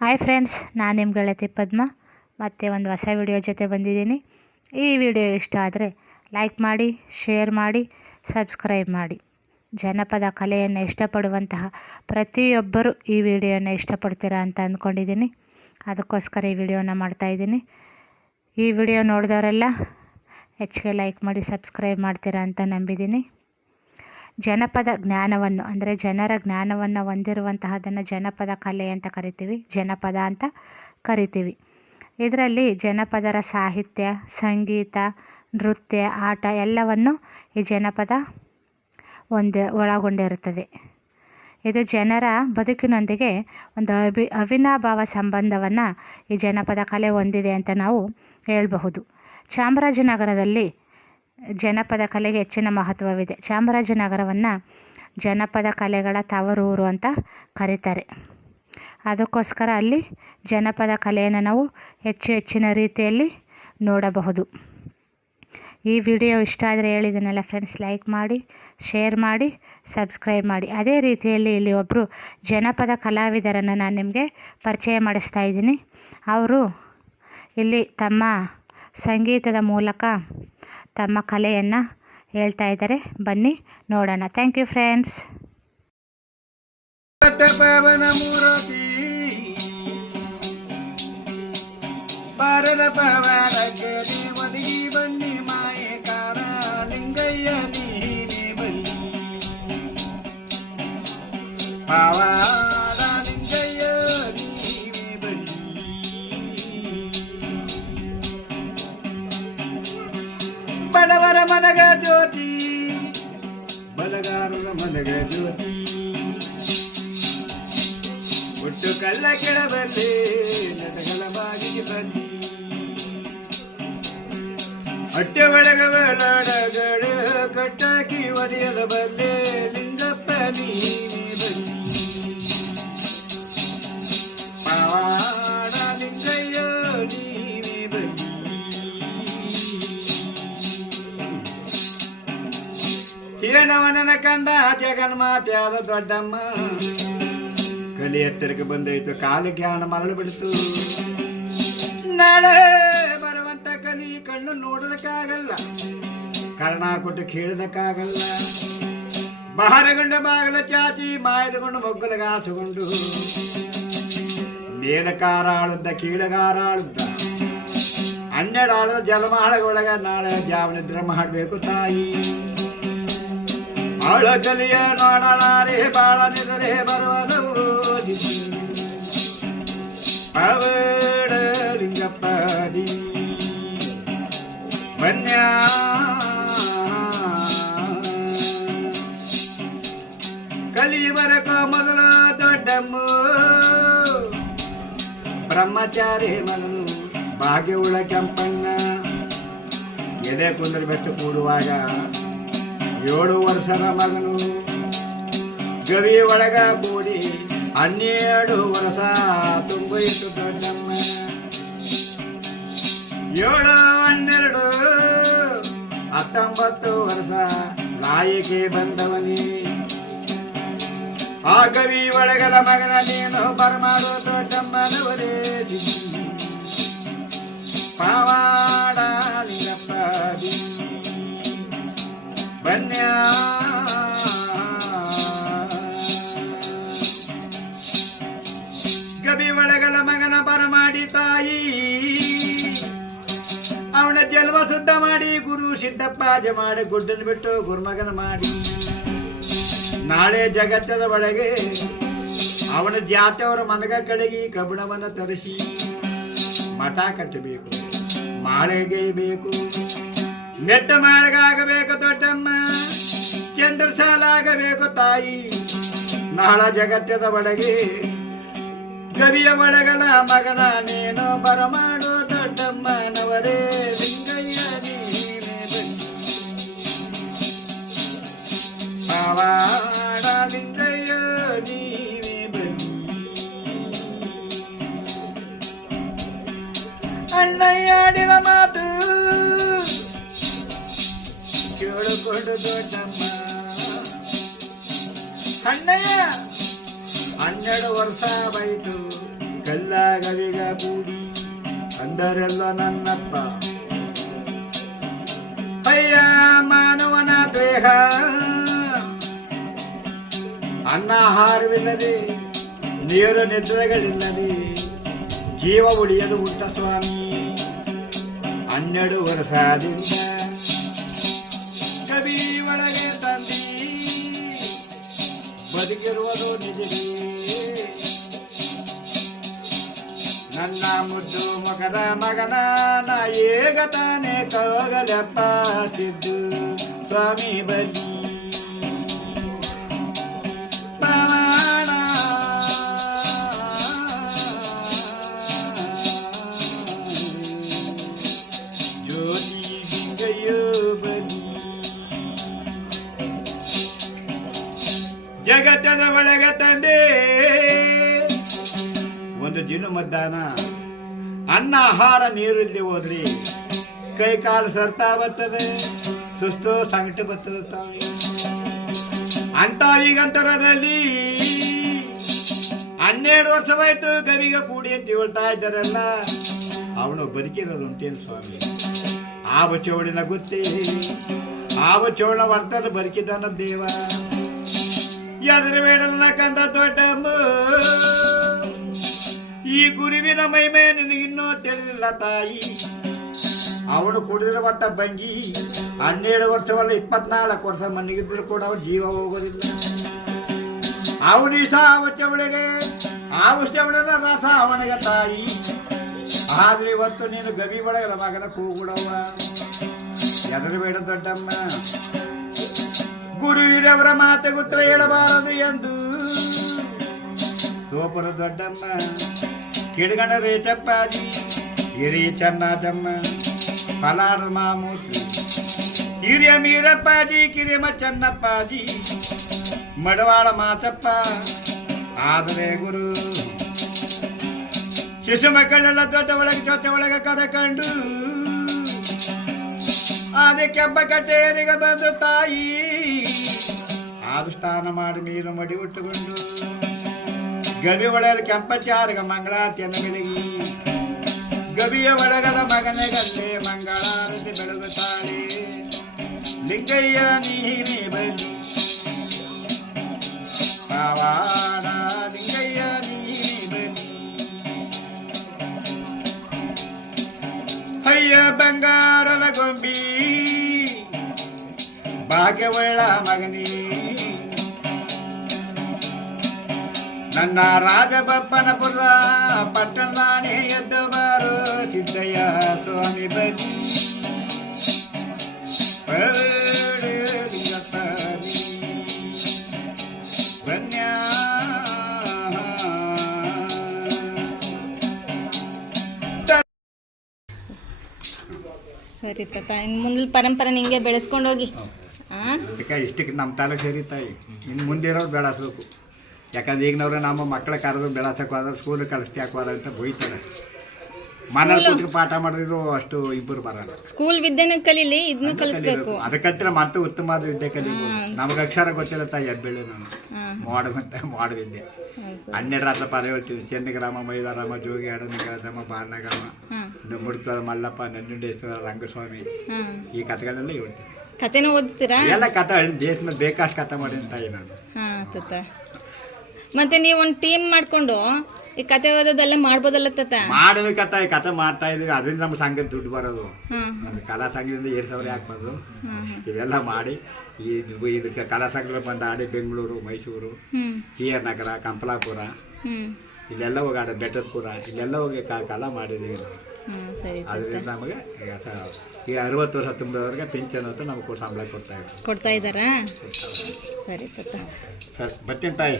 Hi friends ನಾನು ನಿಮ್ಮ ಗೆಳತಿ ಪದ್ಮ. ಮತ್ತೆ ಒಂದು ಹೊಸ ವಿಡಿಯೋ ಜೊತೆ ಬಂದಿದ್ದೀನಿ. ಈ ವಿಡಿಯೋ ಇಷ್ಟ ಆದರೆ ಲೈಕ್ ಮಾಡಿ ಶೇರ್ ಮಾಡಿ ಸಬ್ಸ್ಕ್ರೈಬ್ ಮಾಡಿ. ಜನಪದ ಕಲೆಯನ್ನು ಇಷ್ಟಪಡುವಂತಹ ಪ್ರತಿಯೊಬ್ಬರು ಈ ವಿಡಿಯೋನ ಇಷ್ಟಪಡ್ತೀರಾ ಅಂತ ಅಂದ್ಕೊಂಡಿದ್ದೀನಿ ಅದಕ್ಕೋಸ್ಕರ ಈ ವಿಡಿಯೋನ ಮಾಡ್ತಾಯಿದ್ದೀನಿ ಈ ವಿಡಿಯೋ ನೋಡಿದವರೆಲ್ಲ ಹೆಚ್ಚಿಗೆ ಲೈಕ್ ಮಾಡಿ ಸಬ್ಸ್ಕ್ರೈಬ್ ಮಾಡ್ತೀರಾ ಅಂತ ನಂಬಿದ್ದೀನಿ. ಜನಪದ ಜ್ಞಾನವನ್ನು, ಅಂದರೆ ಜನರ ಜ್ಞಾನವನ್ನು ಹೊಂದಿರುವಂತಹದನ್ನು ಜನಪದ ಕಲೆ ಅಂತ ಕರಿತೀವಿ, ಜನಪದ ಅಂತ ಕರಿತೀವಿ. ಇದರಲ್ಲಿ ಜನಪದರ ಸಾಹಿತ್ಯ, ಸಂಗೀತ, ನೃತ್ಯ, ಆಟ ಎಲ್ಲವನ್ನು ಈ ಜನಪದ ಒಂದು ಒಳಗೊಂಡಿರುತ್ತದೆ. ಇದು ಜನರ ಬದುಕಿನೊಂದಿಗೆ ಒಂದು ಅಭಿ, ಅವಿನಾಭಾವ ಸಂಬಂಧವನ್ನು ಈ ಜನಪದ ಕಲೆ ಹೊಂದಿದೆ ಅಂತ ನಾವು ಹೇಳಬಹುದು. ಚಾಮರಾಜನಗರದಲ್ಲಿ ಜನಪದ ಕಲೆಗೆ ಹೆಚ್ಚಿನ ಮಹತ್ವವಿದೆ. ಚಾಮರಾಜನಗರವನ್ನು ಜನಪದ ಕಲೆಗಳ ತವರೂರು ಅಂತ ಕರೀತಾರೆ. ಅದಕ್ಕೋಸ್ಕರ ಅಲ್ಲಿ ಜನಪದ ಕಲೆಯನ್ನು ನಾವು ಹೆಚ್ಚು ಹೆಚ್ಚಿನ ರೀತಿಯಲ್ಲಿ ನೋಡಬಹುದು. ಈ ವಿಡಿಯೋ ಇಷ್ಟ ಆದರೆ ಹೇಳಿದ್ದೀನಲ್ಲ ಫ್ರೆಂಡ್ಸ್ ಲೈಕ್ ಮಾಡಿ ಶೇರ್ ಮಾಡಿ ಸಬ್ಸ್ಕ್ರೈಬ್ ಮಾಡಿ. ಅದೇ ರೀತಿಯಲ್ಲಿ ಇಲ್ಲಿ ಒಬ್ಬರು ಜನಪದ ಕಲಾವಿದರನ್ನು ನಾನು ನಿಮಗೆ ಪರಿಚಯ ಮಾಡಿಸ್ತಾ ಇದ್ದೀನಿ. ಅವರು ಇಲ್ಲಿ ತಮ್ಮ ಸಂಗೀತದ ಮೂಲಕ ತಮ್ಮ ಕಲೆಯನ್ನು ಹೇಳ್ತಾ ಇದ್ದಾರೆ. ಬನ್ನಿ ನೋಡೋಣ. ಥ್ಯಾಂಕ್ ಯು ಫ್ರೆಂಡ್ಸ್ ಲಿಂಗಯ್ಯ ಮನಗ ಜ್ಯೋತಿ. ಬಲಗಾರರ ಮನಗ ಜ್ಯೋತಿ. ಒಟ್ಟು ಕಲ್ಲ ಕೆಳಬಲ್ಲಿ ನಟಗಳ ಬಾಗಿಗೆ ಬನ್ನಿ. ಹೊಟ್ಟೆ ಒಳಗ ಒಳಗಡೆ ಕಟ್ಟಾಕಿ ಒಲಿಯಲು ಬಲ್ಲೆ ಲಿಂಗಪ್ಪ ನೀನೇ ಬನ್ನಿ. ಹಿರಣವನನ ಕಂದ ಜಗನ್ಮಾತ್ಯಾದ ದೊಡ್ಡಮ್ಮ. ಕಲಿ ಎತ್ತರಕ್ಕೆ ಬಂದೈತು ಕಾಲು ಜ್ಞಾನ ಮರಳು ಬಿಡ್ತು. ನಾಳೆ ಬರುವಂತ ಕಲಿ ಕಣ್ಣು ನೋಡೋದಕ್ಕಾಗಲ್ಲ ಕರ್ಣ ಕೊಟ್ಟು ಕೇಳೋದಕ್ಕಾಗಲ್ಲ. ಬಹರಗೊಂಡ ಬಾಗಲ ಚಾಚಿ, ಮಾಯದಗೊಂಡು ಮೊಗ್ಗಲಗಾಸಗೊಂಡು ನೇಲಕಾರಾಳುದ್ದ ಕೀಳಗಾರಾಳುದ್ದ, ಹನ್ನೆರಡು ಜಲಮಹಳಗೊಳಗ ನಾಳೆ ಜಾವನಿದ್ರೆ ಮಾಡಬೇಕು ತಾಯಿ. ಆಳ ಕಲಿಯ ನೋಡಲಾರೆ ಬಾಳ ನಿದ್ರೆ ಬರುವನವು ಪವಡ ಲಿಂಗಪ್ಪದಿ ಬನ್ಯಾ ಕಲಿಯವರಕ ಮೊದಲ ದೊಡ್ಡಮ್ಮ ಬ್ರಹ್ಮಚಾರಿ ಮಗನು ಭಾಗ್ಯವುಳ ಕೆಂಪಣ್ಣ ಎದೆ ಕುಂದರ ಬೆಟ್ಟು ಕೂಡುವಾಗ ಏಳು ವರ್ಷದ ಮಗನು. ಗವಿ ಒಳಗ ಕೂಡಿ ಹನ್ನೆರಡು ವರ್ಷ ತುಂಬಿತು ದೊಡ್ಡಮ್ಮ ಏಳು, ಹನ್ನೆರಡು, ಹತ್ತೊಂಬತ್ತು ವರ್ಷ ನಾಯಿಗೆ ಬಂದವನಿ. ಆ ಗವಿ ಒಳಗದ ಮಗನ ನೀನು ಬರಮಾಡು ದೊಡ್ಡಮ್ಮನವರೇ. ಪಾವಾಡ ಸಿದ್ದಪ್ಪ ಮಾಡಿ ಗುಡ್ಡನ್ ಬಿಟ್ಟು ಗುರುಮಗನ ಮಾಡಿ. ನಾಳೆ ಜಗತ್ತದ ಒಳಗೆ ಅವನ ಜಾತಿಯವರ ಮನಗ ಕಡೆಗೆ ಕಬ್ಬಣವನ್ನು ತರಿಸಿ ಮಠ ಕಟ್ಟಬೇಕು, ಮಾಳೆಗೆ ಬೇಕು. ನೆಟ್ಟ ಮಾಳಗಾಗಬೇಕು ದೊಡ್ಡಮ್ಮ ಚಂದ್ರಸಾಲಾಗಬೇಕು ತಾಯಿ. ನಾಳ ಜಗತ್ತದ ಒಳಗೆ ಕವಿಯ ಒಳಗಲ ಮಗನ, ನೀನು ಬರಮಾಡು ದೊಡ್ಡಮ್ಮನವರೇ. ಅಣ್ಣಯ್ಯಾಡಿನ ಮಾತು ಕೇಳಿಕೊಂಡು ದೊಡ್ಡಮ್ಮ. ಅಣ್ಣಯ್ಯ, ಹನ್ನೆರಡು ವರ್ಷ ಬೈತು ಕಲ್ಲಾಗವಿಗ ಕೂಡಿ ಅಂದರೆಲ್ಲ ನನ್ನಪ್ಪ. ಅಯ್ಯ, ಮಾನವನ ದೇಹ. ಅನ್ನ ಆಹಾರವಿಲ್ಲದೆ ನೀರು ನಿದ್ರೆಗಳಿಲ್ಲದೆ, ಜೀವ ಉಳಿಯಲು ಉಂಟ ಸ್ವಾಮಿ. ಹನ್ನೆರಡು ವರ್ಷದಿಂದ ಕವಿ ಒಳಗೆ ತಂದಿ, ಬದುಕಿರುವುದು ನಿಜವೇ. ನನ್ನ ಮುದ್ದು ಮಗನ ಮಗನ ನಾ ಏಗ ತಾನೇ ಕಗಲೆಪ್ಪ ಸಿದ್ದು. ಸ್ವಾಮಿ ಬಲಿ ಜಗತ್ತದ ಒಳಗೆ ತಂದೆ. ಒಂದು ದಿನ ಮಧ್ಯಾಹ್ನ ಅನ್ನ, ಆಹಾರ ನೀರಲ್ಲಿ ಹೋದ್ರಿ. ಕೈ ಕಾಲು ಸರ್ತಾ ಬರ್ತದೆ, ಸುಸ್ತು ಸಂಕಟ ಬರ್ತದೆ ತಾಯಿ. ಅಂತ ಈಗಂತರದಲ್ಲಿ ಹನ್ನೆರಡು ವರ್ಷವಾಯ್ತು ಗವಿಗ ಕೂಡಿ ಅಂತ ಹೇಳ್ತಾ ಇದ್ದಾರಲ್ಲ. ಅವನು ಬದುಕಿರೋದು ಅಂತೇನು ಸ್ವಾಮಿ? ಆ ಬಚ್ಚವಳಿನ ಗೊತ್ತೇ, ಆ ಬಚ್ಚವಳ ವರ್ತನ ಬದುಕಿದ್ದಾನ ದೇವ. ಎದುರ ಬೇಡಲ್ಲ ಕಂದ ದೊಡ್ಡಮ್ಮ ಈ ಗುರುವಿನ ಮಹಿಮೆ ನಿನಗಿನ್ನೂ ತಿಳಿದಿಲ್ಲ ತಾಯಿ. ಅವನು ಕುಡಿದ್ರೆ ಒಟ್ಟ ಬಂಗಿ, ಹನ್ನೆರಡು ವರ್ಷವಲ್ಲ ಇಪ್ಪತ್ನಾಲ್ಕು ವರ್ಷ ಮನೆಗಿದ್ರು ಕೂಡ ಅವನು ಜೀವ ಹೋಗೋದಿಲ್ಲ. ಅವನು ಸಾವಚವಳಿಗೆ ಆ ವಿಷಯವಳನ ರಸ ಅವನಿಗೆ ತಾಯಿ. ಆದ್ರೆ ಇವತ್ತು ನೀನು ಗವಿ ಒಳಗೆ ಮಗನ ಕೂಗುಡವ ಎದರಬೇಡ ದೊಡ್ಡಮ್ಮ. ಗುರುವಿರವರ ಮಾತೆ ಗುತ್ರ ಹೇಳಬಾರದು ಎಂದು. ತೋಪುರ ದೊಡ್ಡಮ್ಮ, ಕಿಡಗಣ ರೇಚಪ್ಪಾಜಿ ಹಿರಿ ಚನ್ನಾಜಮ್ಮ, ಪಲಾರ ಮಾಮೂತಿ, ಹಿರಿಯ ಮೀರಪ್ಪಾಜಿ, ಕಿರಿಯಮ್ಮ ಚನ್ನಪ್ಪಾಜಿ, ಮಡವಾಳ ಮಾಚಪ್ಪ ಆದರೆ ಗುರು, ಶಿಶು ಮಕ್ಕಳೆಲ್ಲ ದೊಡ್ಡ ಒಳಗೆ ಚೊಚ್ಚ ಒಳಗೆ ಕದ ಅದಕ್ಕೆ ಹಬ್ಬ ಕಚೇರಿಗೆ ಬಂದು ತಾಯಿ ಆರು ಸ್ನಾನ ಮಾಡಿ ನೀರು ಮಡಿ ಉಟ್ಟುಕೊಂಡು ಗವಿ ಒಳಗೆ ಕೆಂಪಚಾರ್ಗ ಮಂಗಳಾರತಿಯನ್ನು ಬೆಳಗಿ ಗವಿಯ ಒಳಗದ ಮಗನೆಗಲ್ಲೇ ಮಂಗಳಾರತಿ ಬೆಳಗುತ್ತಾಳೆ ಲಿಂಗಯ್ಯ ನೀನೇ ಬಲಿ ಭಾಗ್ಯವಳ್ಳ ಮಗನಿ. ನನ್ನ ರಾಜಬಪ್ಪನ ಪುರ ಪಟ್ಟಣಾಣೆ ಎದ್ದು ಬಾರು ಸಿದ್ದಯ್ಯ ಸ್ವಾಮಿ ಬನ್ಯಾ ಸರಿ ತಾತ ಇನ್ನು ಮುಂದೆ ಪರಂಪರೆ ನಿಂಗೆ ಬೆಳೆಸ್ಕೊಂಡು ಹೋಗಿ. ಅದಕ್ಕೆ ಇಷ್ಟಕ್ಕೆ ನಮ್ಮ ತಾಲೂಕು ಸೇರಿತಾಯಿ ಇನ್ನು ಮುಂದಿರೋರು ಬೆಳೆಸ್ಬೇಕು ಯಾಕಂದ್ರೆ ಈಗಿನವ್ರು ನಮ್ಮ ಮಕ್ಕಳ ಕರೆದು ಬೆಳೆಸಕ್ಕೆ ಹೋದ್ರೆ ಸ್ಕೂಲ್ ಕಳಿಸ್ತಿ ಹಾಕೋದ ಅಂತ ಬೈತಾರೆ. ಮನೇಲಿ ಕೂತ್ಕೊಂಡು ಪಾಠ ಮಾಡಿದ್ರು ಅಷ್ಟು ಇಬ್ಬರು ಬರಲ್ಲ. ಸ್ಕೂಲ್ ವಿದ್ಯೆನ ಕಲೀಲಿ ಇದನ್ನು ಕಲಿಸ್ಬೇಕು. ಅದಕ್ಕಂತ ಮತ್ತೆ ಉತ್ತಮವಾದ ವಿದ್ಯೆ ಕಲಿಬೋದು. ನಮ್ಗೆ ಅಕ್ಷರ ಗೊತ್ತಿಲ್ಲ ತಾಯಿ ಎಬ್ಬೆಳೆ ನಾನು. ಮಾಡುವಂತ ಮಾಡುವಿದ್ಯೆ ಹನ್ನೆರಡು ರಾತ್ರ ಪದ ಹೇಳ್ತೀವಿ. ಚೆನ್ನಗ್ರಾಮ ಮೈದಾರಾಮ ಜೋಗಿ ಅಡನಿಗ್ರಾಮ ಬಾಲನಗ್ರಾಮ ಮುಡ್ತಾರ ಮಲ್ಲಪ್ಪ ನಂಜುಂಡೇಶ್ವರ ರಂಗಸ್ವಾಮಿ. ಈ ಕಥೆಗಳೆಲ್ಲ ಹೇಳ್ತೀನಿ ಕತೆನೂ ಓದ್ತೀರಾ? ಎಲ್ಲ ಕಥೆ ದೇಶದ ಬೇಕಷ್ಟು ಕಥೆ ಮಾಡಿ ತಾಯಿ ನಾನು. ಹಾಂ ತಾತ. ಮತ್ತೆ ನೀವು ಒಂದು ಟೀಮ್ ಮಾಡ್ಕೊಂಡು ಈ ಕತೆ ಓದೋದೆಲ್ಲ ಮಾಡ್ಬೋದಲ್ಲ ತಾತ? ಕತೆ ಈ ಕಥೆ ಮಾಡ್ತಾ ಇದೀವಿ ಅದರಿಂದ ನಮ್ಮ ಸಂಘದ ದುಡ್ಡು ಬರೋದು. ಕಲಾ ಸಂಘದಿಂದ ಎರಡು ಸಾವಿರ ಯಾಕೆ ಇದೆಲ್ಲ ಮಾಡಿ ಇದು ಇದಕ್ಕೆ ಕಲಾ ಸಂಘದಲ್ಲಿ ಬಂದು ಆಡಿ ಬೆಂಗಳೂರು ಮೈಸೂರು ಕೆ ಆರ್ ನಗರ ಕಂಪಲಾಪುರ. ಇಲ್ಲೆಲ್ಲ ಹೋಗಿ ಆಡ ಬೆಟ್ಟದಪುರ ಇಲ್ಲೆಲ್ಲ ಹೋಗಿ ಕಲಾ ಮಾಡಿದ್ದೀವಿ ನಾವು. ಸರಿ ಅದರಿಂದ ನಮಗೆ ಈ ಅರವತ್ತು ವರ್ಷ ತುಂಬಿದವ್ರಿಗೆ ಪಿಂಚನ್ ಅಂತ ನಮಗೆ ಸಂಬಳ ಕೊಡ್ತಾ ಇದ್ದಾರೆ. ಕೊಡ್ತಾ ಇದ್ದಾರಾ? ಸರಿ ತಾತ ಸರ್ ಬರ್ತೀನಿ ತಾಯಿ.